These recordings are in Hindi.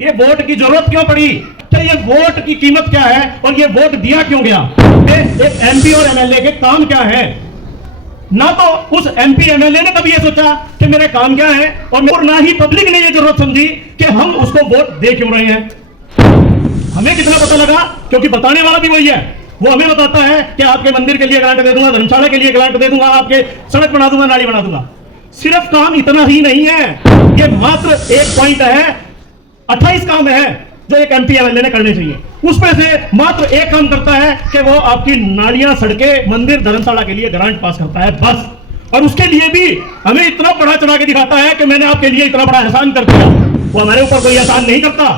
ये वोट की जरूरत क्यों पड़ी, क्या ये वोट की कीमत क्या है और ये वोट दिया क्यों गया, एक एमपी और एमएलए के काम क्या है। ना तो उस एमपी एमएलए ने कभी ये सोचा कि मेरे काम क्या है, और ना ही पब्लिक ने ये जरूरत समझी कि हम उसको वोट दे क्यों रहे हैं। हमें कितना पता लगा, क्योंकि बताने वाला भी वही है। वो हमें बताता है कि आपके मंदिर के लिए ग्रांट दे दूंगा, धर्मशाला के लिए ग्रांट दे दूंगा, आपके सड़क बना दूंगा, नाली बना दूंगा। सिर्फ काम इतना ही नहीं है, ये मात्र एक पॉइंट है। 28 काम है जो एक एमपी एमएलए ने करने चाहिए, उसमें से मात्र एक काम करता है कि वो आपकी नालियां, सड़कें, मंदिर, धर्मशाला के लिए ग्रांट पास करता है, बस। और उसके लिए भी हमें इतना बड़ा चढ़ा के दिखाता है कि मैंने आपके लिए इतना बड़ा एहसान कर दिया। वो हमारे ऊपर कोई एहसान नहीं करता।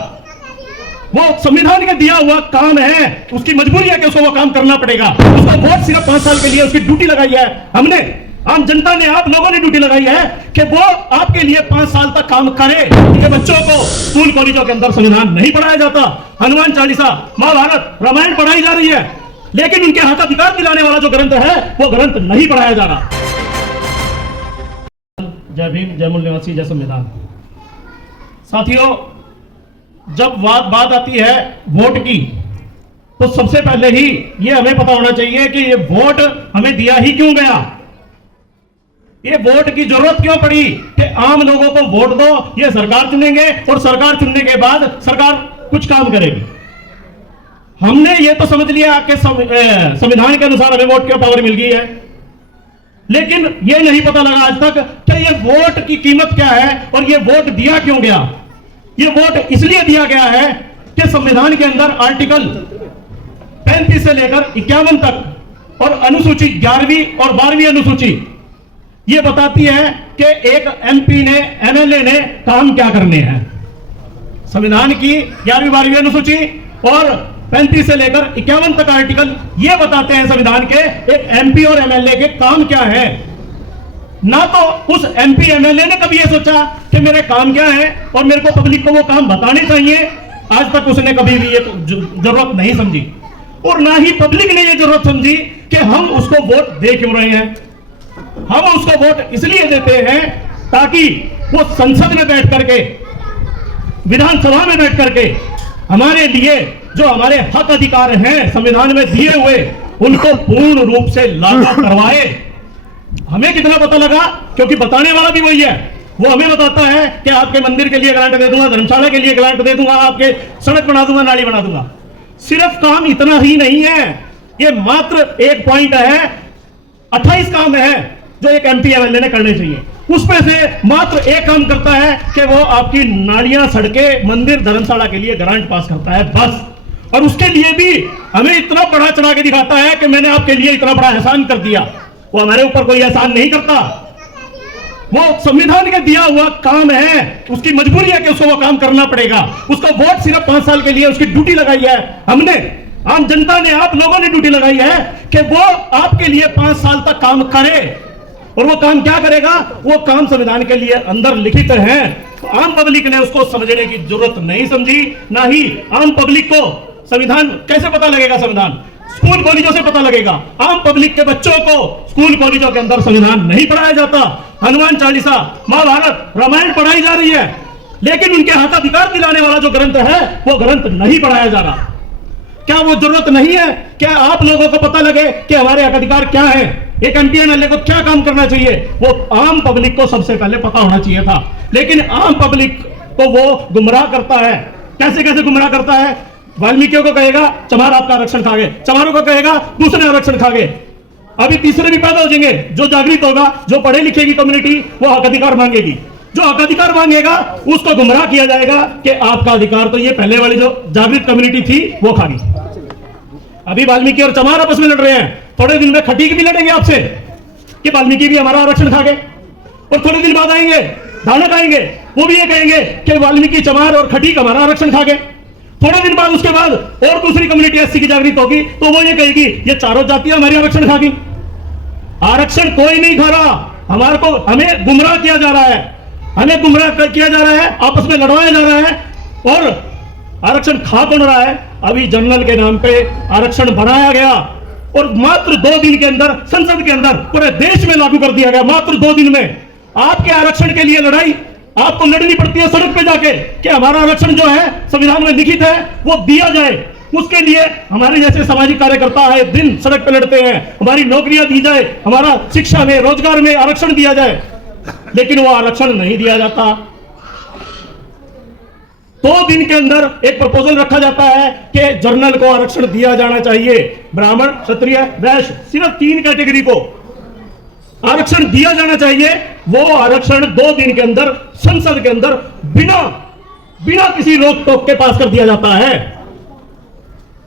वो संविधान का दिया हुआ काम है, उसकी मजबूरी है कि उसको वो काम करना पड़ेगा। उसको वोट सिर्फ 5 साल के लिए उसकी ड्यूटी लगाई है हमने, आम जनता ने, आप लोगों ने ड्यूटी लगाई है कि वो आपके लिए 5 साल तक काम करे। कि बच्चों को स्कूल कॉलेजों के अंदर संविधान नहीं पढ़ाया जाता, हनुमान चालीसा, महाभारत, रामायण पढ़ाई जा रही है, लेकिन उनके हाथ अधिकार दिलाने वाला जो ग्रंथ है वो ग्रंथ नहीं पढ़ाया जा रहा। जय भीम, जय मूल निवासी, जय संविधान। साथियों, जब बात आती है वोट की, तो सबसे पहले ही ये हमें पता होना चाहिए कि ये वोट हमें दिया ही क्यों गया, ये वोट की जरूरत क्यों पड़ी कि आम लोगों को वोट दो, ये सरकार चुनेंगे और सरकार चुनने के बाद सरकार कुछ काम करेगी। हमने ये तो समझ लिया कि संविधान के अनुसार हमें वोट की पावर मिल गई है, लेकिन ये नहीं पता लगा आज तक कि ये वोट की कीमत क्या है और ये वोट दिया क्यों गया। ये वोट इसलिए दिया गया है कि संविधान के अंदर आर्टिकल 35 से लेकर 51 तक और अनुसूची 11वीं और 12वीं अनुसूची ये बताती है कि एक एमपी ने, एमएलए ने काम क्या करने हैं। संविधान की 11वीं 12वीं अनुसूची और 35 से लेकर 51 तक आर्टिकल ये बताते हैं संविधान के एक एमपी और एमएलए के काम क्या है। ना तो उस एमपी एमएलए ने कभी ये सोचा कि मेरे काम क्या है और मेरे को पब्लिक को वो काम बताने चाहिए, आज तक उसने कभी भी ये जरूरत नहीं समझी। और ना ही पब्लिक ने ये जरूरत समझी कि हम उसको वोट दे क्यों रहे हैं। हम उसको वोट इसलिए देते हैं ताकि वो संसद में बैठ करके, विधानसभा में बैठ करके हमारे लिए जो हमारे हक अधिकार हैं संविधान में दिए हुए, उनको पूर्ण रूप से लागू करवाए। हमें कितना पता लगा, क्योंकि बताने वाला भी वही है। वो हमें बताता है कि आपके मंदिर के लिए ग्रांट दे दूंगा, धर्मशाला के लिए ग्रांट दे दूंगा, आपके सड़क बना दूंगा, नाली बना दूंगा। सिर्फ काम इतना ही नहीं है, ये मात्र एक पॉइंट है। 28 काम है जो एक एमपी एमएलए ने करने चाहिए, उसमें से मात्र एक काम करता है कि वो आपकी नालियां, सड़कें, मंदिर, धर्मशाला के लिए ग्रांट पास करता है, बस। और उसके लिए भी हमें इतना बड़ा चढ़ा के दिखाता है कि मैंने आपके लिए इतना बड़ा एहसान कर दिया। वो हमारे ऊपर कोई एहसान नहीं करता। वो संविधान का दिया हुआ काम है, उसकी मजबूरी है कि उसको वो काम करना पड़ेगा। उसका वोट सिर्फ 5 साल के लिए उसकी ड्यूटी लगाई है हमने, आम जनता ने, आप लोगों ने ड्यूटी लगाई है कि वो आपके लिए 5 साल तक काम करे। और वो काम क्या करेगा, वो काम संविधान के लिए अंदर लिखित है। तो आम पब्लिक ने उसको समझने की जरूरत नहीं समझी, ना ही आम पब्लिक को संविधान कैसे पता लगेगा। संविधान स्कूल कॉलेजों से पता लगेगा। आम पब्लिक के बच्चों को स्कूल कॉलेजों के अंदर संविधान नहीं पढ़ाया जाता, हनुमान चालीसा, महाभारत, रामायण पढ़ाई जा रही है, लेकिन उनके हाथ अधिकार दिलाने वाला जो ग्रंथ है वो ग्रंथ नहीं पढ़ाया जा रहा। क्या वो जरूरत नहीं है? क्या आप लोगों को पता लगे कि हमारे हक अधिकार क्या है, एक एमपी एमएलए को क्या काम करना चाहिए? वो आम पब्लिक को सबसे पहले पता होना चाहिए था, लेकिन आम पब्लिक को वो गुमराह करता है। कैसे कैसे गुमराह करता है? वाल्मीकियों को कहेगा चमार आपका आरक्षण खा गए, चमारों को कहेगा दूसरे आरक्षण खा गए, अभी तीसरे भी पैदा हो जाएंगे। जो जागृत होगा, जो पढ़े लिखेगी कम्युनिटी, वो हक अधिकार मांगेगी। जो हक अधिकार मांगेगा उसको गुमराह किया जाएगा कि आपका अधिकार तो ये पहले वाली जो जागृत कम्युनिटी थी वो खा गई। अभी वाल्मीकि और चमार आपस में लड़ रहे हैं, थोड़े दिन में खटीक भी लड़ेंगे आपसे कि वाल्मीकि भी हमारा आरक्षण खा गए। और थोड़े दिन बाद आएंगे धानक आएंगे, वो भी ये कहेंगे कि वाल्मीकि, चमार और खटीक हमारा आरक्षण खा गए। थोड़े दिन बाद उसके बाद और दूसरी कम्युनिटी एससी की जागृत होगी तो वो ये कहेगी ये चारों जातियां हमारी आरक्षण खा गई। आरक्षण कोई नहीं खा रहा, हमें गुमराह किया जा रहा है, हमें गुमराह किया जा रहा है, आपस में लड़वाया जा रहा है। और आरक्षण खा कौन रहा है? अभी जनरल के नाम पे आरक्षण बनाया गया और मात्र 2 दिन के अंदर संसद के अंदर पूरे देश में लागू कर दिया गया। मात्र 2 दिन में आपके आरक्षण के लिए लड़ाई आपको लड़नी पड़ती है सड़क पे जाके कि हमारा आरक्षण जो है संविधान में लिखित है वो दिया जाए। उसके लिए हमारे जैसे सामाजिक कार्यकर्ता आए दिन सड़क पे लड़ते हैं, हमारी नौकरियां दी जाए, हमारा शिक्षा में रोजगार में आरक्षण दिया जाए, लेकिन वो आरक्षण नहीं दिया जाता। 2 दिन के अंदर एक प्रपोजल रखा जाता है कि जर्नल को आरक्षण दिया जाना चाहिए, ब्राह्मण क्षत्रिय वैश्य सिर्फ 3 कैटेगरी को आरक्षण दिया जाना चाहिए। वो आरक्षण 2 दिन के अंदर संसद के अंदर बिना किसी रोक टोक के पास कर दिया जाता है।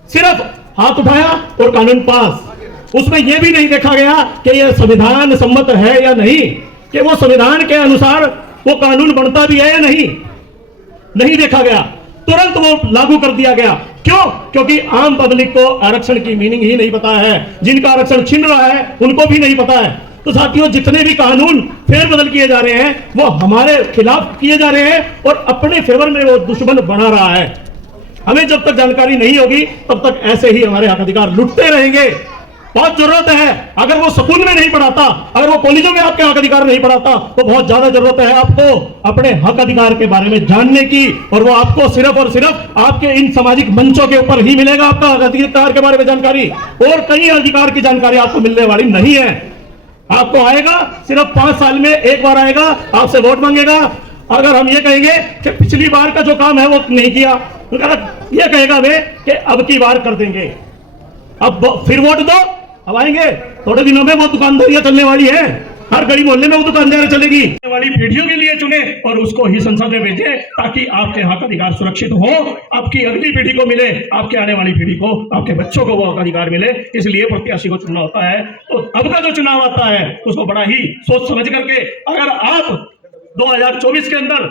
सिर्फ हाथ उठाया और कानून पास। उसमें यह भी नहीं देखा गया कि यह संविधान सम्मत है या नहीं, कि वो संविधान के अनुसार वो कानून बनता भी है या नहीं देखा गया, तुरंत वो लागू कर दिया गया। क्यों? क्योंकि आम पब्लिक को आरक्षण की मीनिंग ही नहीं पता है, जिनका आरक्षण छिन रहा है उनको भी नहीं पता है। तो साथियों, जितने भी कानून फेरबदल किए जा रहे हैं वो हमारे खिलाफ किए जा रहे हैं और अपने फेवर में वो दुश्मन बना रहा है। हमें जब तक जानकारी नहीं होगी तब तक ऐसे ही हमारे हक अधिकार लुटते रहेंगे। बहुत जरूरत है, अगर वो स्कूल में नहीं पढ़ाता, अगर वो कॉलेजों में आपके हक अधिकार नहीं पढ़ाता, तो बहुत ज्यादा जरूरत है आपको अपने हक अधिकार के बारे में जानने की। और वो आपको सिर्फ और सिर्फ आपके इन सामाजिक मंचों के ऊपर ही मिलेगा आपका हक अधिकार के बारे में जानकारी, और कई अधिकार की जानकारी आपको मिलने वाली नहीं है। आपको आएगा सिर्फ 5 साल में एक बार आएगा, आपसे वोट मांगेगा। अगर हम ये कहेंगे कि पिछली बार का जो काम है वो नहीं किया, तो ये कहेगा वे कि अब की बार कर देंगे, अब फिर वोट दो, अब आएंगे। थोड़े दिनों में वो दुकानदारियां चलने वाली है, हर गली मोहल्ले में वो दुकानदारी चलेगी। वाली पीढ़ियों के लिए चुने और उसको ही संसद में भेजे, ताकि आपके हक अधिकार सुरक्षित हो, आपकी अगली पीढ़ी को मिले, आपके आने वाली पीढ़ी को, आपके बच्चों को वो हक अधिकार मिले। इसलिए प्रत्याशी को चुनना होता है। तो अब का जो चुनाव आता है उसको बड़ा ही सोच समझ करके, अगर आप 2024 के अंदर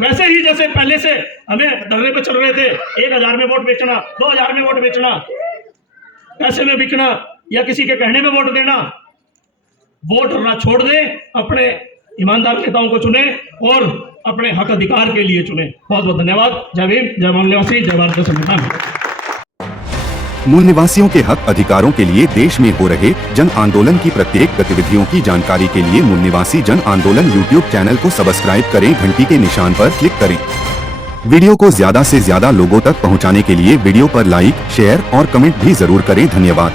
वैसे ही जैसे पहले से हमें धरने पे चल रहे थे, 1000 में वोट बेचना, 2000 में वोट बेचना, पैसे में बिकना या किसी के कहने में वोट देना, वोट ना छोड़ दें, अपने ईमानदार नेताओं को चुने और अपने हक अधिकार के लिए चुने। बहुत बहुत धन्यवाद। जय भीम, जय मूल निवासी, जय भारत संविधान। मूल निवासियों के हक अधिकारों के लिए देश में हो रहे जन आंदोलन की प्रत्येक गतिविधियों की जानकारी के लिए मूल निवासी जन आंदोलन यूट्यूब चैनल को सब्सक्राइब करें, घंटी के निशान पर क्लिक करें। वीडियो को ज्यादा से ज्यादा लोगों तक पहुंचाने के लिए वीडियो पर लाइक, शेयर और कमेंट भी जरूर करें। धन्यवाद।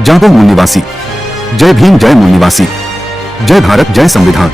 जय मूल निवासी, जय भीम, जय मूल निवासी, जय भारत, जय संविधान।